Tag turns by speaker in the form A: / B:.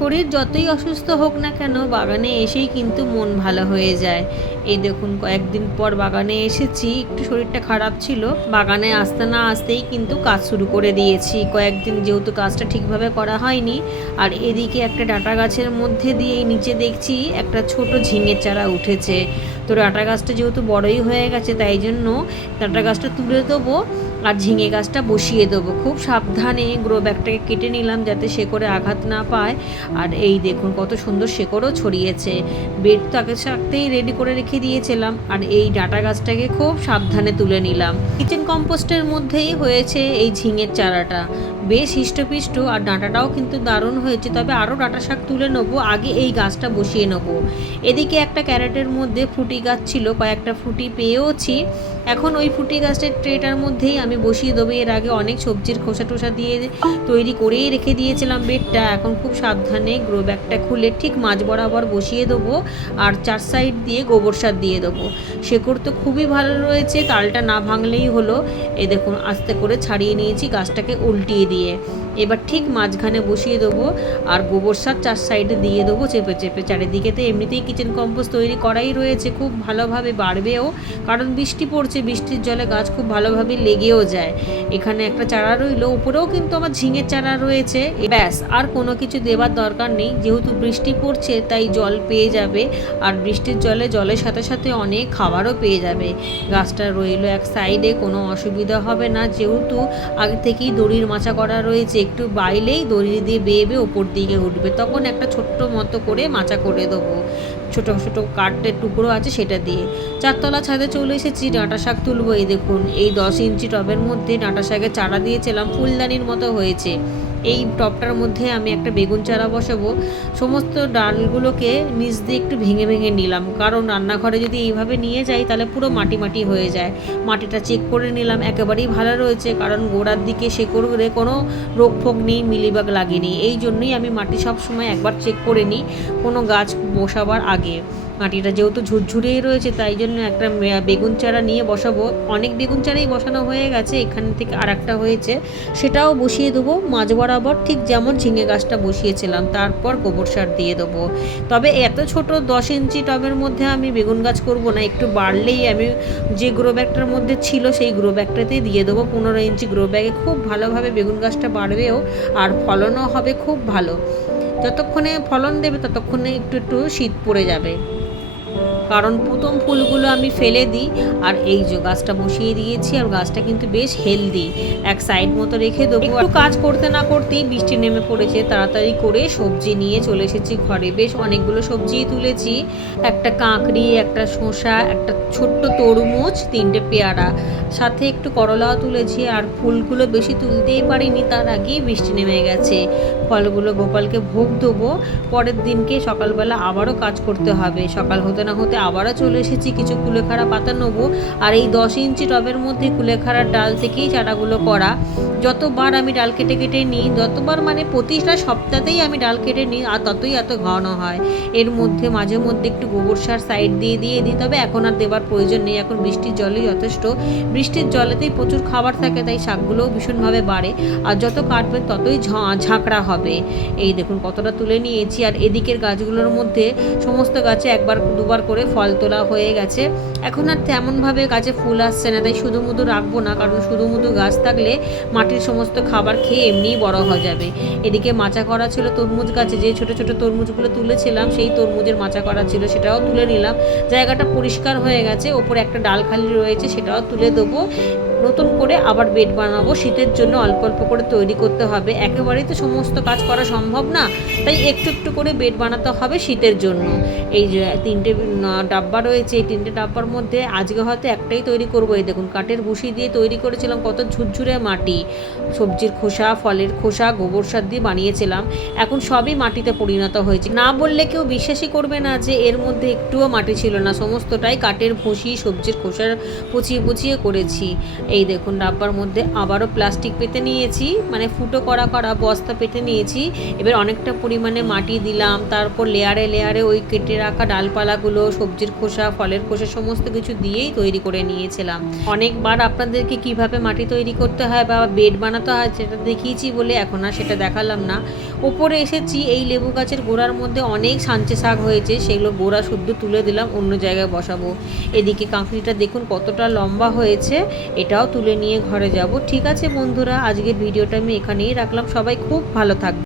A: শরীর যতই অসুস্থ হোক না কেন, বাগানে এসেই কিন্তু মন ভালো হয়ে যায়। এই দেখুন, কয়েকদিন পর বাগানে এসেছি, একটু শরীরটা খারাপ ছিল। বাগানে আসতে না আসতেই কিন্তু কাজ শুরু করে দিয়েছি। কয়েকদিন যেহেতু কাজটা ঠিকভাবে করা হয়নি, আর এদিকে একটা ডাটা গাছের মধ্যে দিয়ে নিচে দেখছি একটা ছোট ঝিঙের চারা উঠেছে। তো ডাটা গাছটা যেহেতু বড়ই হয়ে গেছে, তাই জন্য ডাটা গাছটা তুলে দেবো। আর ঝিঙে গাছটা বসিয়ে দেবো। খুব সাবধানে গ্রো ব্যাগটাকে কেটে নিলাম যাতে শেকড়ে আঘাত না পায়। আর এই দেখুন কত সুন্দর শেকড়ও ছড়িয়েছে। বেড তো আগে থাকতেই রেডি করে রেখে দিয়েছিলাম। আর এই ডাটা গাছটাকে খুব সাবধানে তুলে নিলাম। কিচেন কম্পোস্টের মধ্যেই হয়েছে এই ঝিঙের চারাটা। বেশ হিষ্টপিষ্ট আর ডাঁটাটাও কিন্তু দারুণ হয়েছে। তবে আরও ডাঁটা শাক তুলে নেব, আগে এই গাছটা বসিয়ে নেব। এদিকে একটা ক্যারেটের মধ্যে ফুটি গাছ ছিল, কয়েকটা ফুটি পেয়েওছি। এখন ওই ফুটি গাছের ট্রেটার মধ্যেই আমি বসিয়ে দেবো। এর আগে অনেক সবজির খোসা টোসা দিয়ে তৈরি করেই রেখে দিয়েছিলাম বেডটা। এখন খুব সাবধানে গ্রো ব্যাগটা খুলে ঠিক মাঝ বরাবর বসিয়ে দেবো আর চার সাইড দিয়ে গোবর সার দিয়ে দেবো। শেকড় তো খুবই ভালো রয়েছে, তালটা না ভাঙলেই হলো। এ দেখুন, আস্তে করে ছাড়িয়ে নিয়েছি, গাছটাকে উল্টিয়ে দিয়ে year. এবার ঠিক মাঝখানে বসিয়ে দেবো আর গোবর সার চার সাইডে দিয়ে দেবো চেপে চেপে। চারিদিকে তো এমনিতেই কিচেন কম্পোস্ট তৈরি করাই রয়েছে, খুব ভালোভাবে বাড়বেও, কারণ বৃষ্টি পড়ছে, বৃষ্টির জলে গাছ খুব ভালোভাবে লেগেও যায়। এখানে একটা চারা রইল, উপরেও কিন্তু আমার ঝিঙের চারা রয়েছে। ব্যাস, আর কোনো কিছু দেবার দরকার নেই, যেহেতু বৃষ্টি পড়ছে, তাই জল পেয়ে যাবে। আর বৃষ্টির জলে, জলের সাথে সাথে অনেক খাবারও পেয়ে যাবে। গাছটা রইল এক সাইডে, কোনো অসুবিধা হবে না, যেহেতু আগে থেকেই দড়ির মাচা করা রয়েছে একটু বাইলেই দড়ি দিয়ে বেয়ে বেয়ে ওপর দিকে উঠবে। তখন একটা ছোট্ট মতো করে মাচা করে দেবো। ছোটো ছোটো কাঠের টুকরো আছে সেটা দিয়ে। চারতলা ছাদে চলে এসেছি, ডাঁটা শাক তুলবো। এই দেখুন, এই দশ ইঞ্চি টবের মধ্যে ডাঁটা শাকের চারা দিয়েছিলাম। ফুলদানির মতো হয়েছে। এই টবটার মধ্যে আমি একটা বেগুন চারা বসাবো। সমস্ত ডালগুলোকে নিচ দিয়ে একটু ভেঙে ভেঙে নিলাম। কারণ রান্নাঘরে যদি এইভাবে নিয়ে যাই, তাহলে পুরো মাটি মাটি হয়ে যায়। মাটিটা চেক করে নিলাম, একেবারেই ভালো রয়েছে। কারণ গোড়ার দিকে শেকড়ে কোনো রোগ ফোগ নেই, মিলিবাগ লাগেনি। এই জন্যই আমি মাটি সব সময় একবার চেক করে নিই কোনো গাছ বসাবার আগে। মাটিটা যেহেতু ঝুরঝুরেই রয়েছে, তাই জন্য একটা বেগুন চারা নিয়ে বসাবো। অনেক বেগুন চারাই বসানো হয়ে গেছে, এখান থেকে আর একটা হয়েছে। সেটাও বসিয়ে দেবো মাঝ বরাবর, ঠিক যেমন ঝিঙে গাছটা বসিয়েছিলাম, তারপর গোবর সার দিয়ে দেবো। তবে এত ছোট দশ ইঞ্চি টবের মধ্যে আমি বেগুন গাছ করব না, একটু বাড়লেই আমি যে গ্রো ব্যাগটার মধ্যে ছিল সেই গ্রো ব্যাগটাতেই দিয়ে দেবো। পনেরো ইঞ্চি গ্রো ব্যাগে খুব ভালোভাবে বেগুন গাছটা বাড়বেও, আর ফলনও হবে খুব ভালো। যতক্ষণে ফলন দেবে, ততক্ষণে একটু একটু শীত পড়ে যাবে। কারণ প্রথম ফুলগুলো আমি ফেলে দিই আর এই যে গাছটা বসিয়ে দিয়েছি আর গাছটা কিন্তু বেশ হেলদি। এক সাইড মতো রেখে দেবো। একটু কাজ করতে না করতেই বৃষ্টি নেমে পড়েছে। তাড়াতাড়ি করে সবজি নিয়ে চলে এসেছি ঘরে। বেশ অনেকগুলো সবজিই তুলেছি। একটা কাঁকড়ি, একটা শসা, একটা ছোট্ট তরমুজ, তিনটে পেয়ারা। সাথে একটু করলাও তুলেছি আর ফুলগুলো বেশি তুলতেই পারিনি। তার আগেই বৃষ্টি নেমে গেছে। ফলগুলো গোপালকে ভোগ দেবো। পরের দিনকে সকালবেলা আবারও কাজ করতে হবে। সকাল হতে না হতে আবারও চলে এসেছি কিছু কুলেখাড়া পাতা নেব। আর এই দশ ইঞ্চি টবের মধ্যে কুলেখাড়ার ডাল থেকেই চারাগুলো করা। যতবার আমি ডাল কেটে কেটে নিই, যতবার মানে প্রতিটা সপ্তাহতেই আমি ডাল কেটে নিই, আর ততই এত ঘন হয়। এর মধ্যে মাঝে মধ্যে একটু গোবর সার সাইড দিয়ে দিয়ে দিই, তবে এখন আর দেবার প্রয়োজন নেই। এখন বৃষ্টির জলেই যথেষ্ট। বৃষ্টির জলেতেই প্রচুর খাবার থাকে, তাই শাকগুলোও ভীষণভাবে বাড়ে। আর যত কাটবে ততই ঝাঁকড়া হবে। এই দেখুন কতটা তুলে নিয়েছি। আর এদিকের গাছগুলোর মধ্যে সমস্ত গাছে একবার দুবার করে ফল তোলা হয়ে গেছে। এখন আর তেমনভাবে গাছে ফুল আসছে না, তাই শুধু মুধু রাখব না, কারণ শুধু মুধু গাছ থাকলে মাটির সমস্ত খাবার খেয়ে এমনিই বড় হয়ে যাবে। এদিকে মাচা করা ছিল তরমুজ গাছে, যে ছোট ছোট তরমুজগুলো তুলেছিলাম, সেই তরমুজের মাচা করা ছিল, সেটাও তুলে নিলাম। জায়গাটা পরিষ্কার হয়ে গেছে, ওপরে একটা ডাল খালি রয়েছে, সেটাও তুলে দেবো। নতুন করে আবার বেড বানাবো, শীতের জন্য অল্প অল্প করে তৈরি করতে হবে। একেবারেই তো সমস্ত কাজ করা সম্ভব না, তাই একটু একটু করে বেড বানাতে হবে শীতের জন্য। এই যে, তিনটে ডাব্বা রয়েছে, এই তিনটে ডাব্বার মধ্যে আজকে হয়তো একটাই তৈরি করব। এই দেখুন, কাঠের ভুসি দিয়ে তৈরি করেছিলাম, কত ঝুরঝুরে মাটি। সবজির খোসা, ফলের খোসা, গোবর সার দিয়ে বানিয়েছিলাম। এখন সবই মাটিতে পরিণত হয়েছে। না বললে কেউ বিশ্বাসই করবে না যে এর মধ্যে একটুও মাটি ছিল না। সমস্তটাই কাঠের ভুসি, সবজির খোসার পুচিয়ে পুচিয়ে করেছি। এই দেখুন, ডাব্বার মধ্যে আবারও প্লাস্টিক পেতে নিয়েছি মানে ফুটো করা করা বস্তা পেতে নিয়েছি। এবার অনেকটা পরিমাণে মাটি দিলাম, তারপর লেয়ারে লেয়ারে ওই কেটে রাখা ডালপালাগুলো সবজির খোসা, ফলের খোসা সমস্ত কিছু দিয়েই তৈরি করে নিয়েছিলাম। অনেকবার আপনাদেরকে কীভাবে মাটি তৈরি করতে হয় বা বেড বানাতে হয় সেটা দেখিয়েছি বলে এখন আর সেটা দেখালাম না। ওপরে এসেছি, এই লেবু গাছের গোড়ার মধ্যে অনেক সাঞ্চে শাক হয়েছে, সেগুলো গোড়া শুদ্ধ তুলে দিলাম, অন্য জায়গায় বসাবো। এদিকে কাঁকড়িটা দেখুন কতটা লম্বা হয়েছে, এটাও তুলে নিয়ে ঘরে যাব। ঠিক আছে বন্ধুরা, আজকের ভিডিওটা আমি এখানেই রাখলাম। সবাই খুব ভালো থাকবে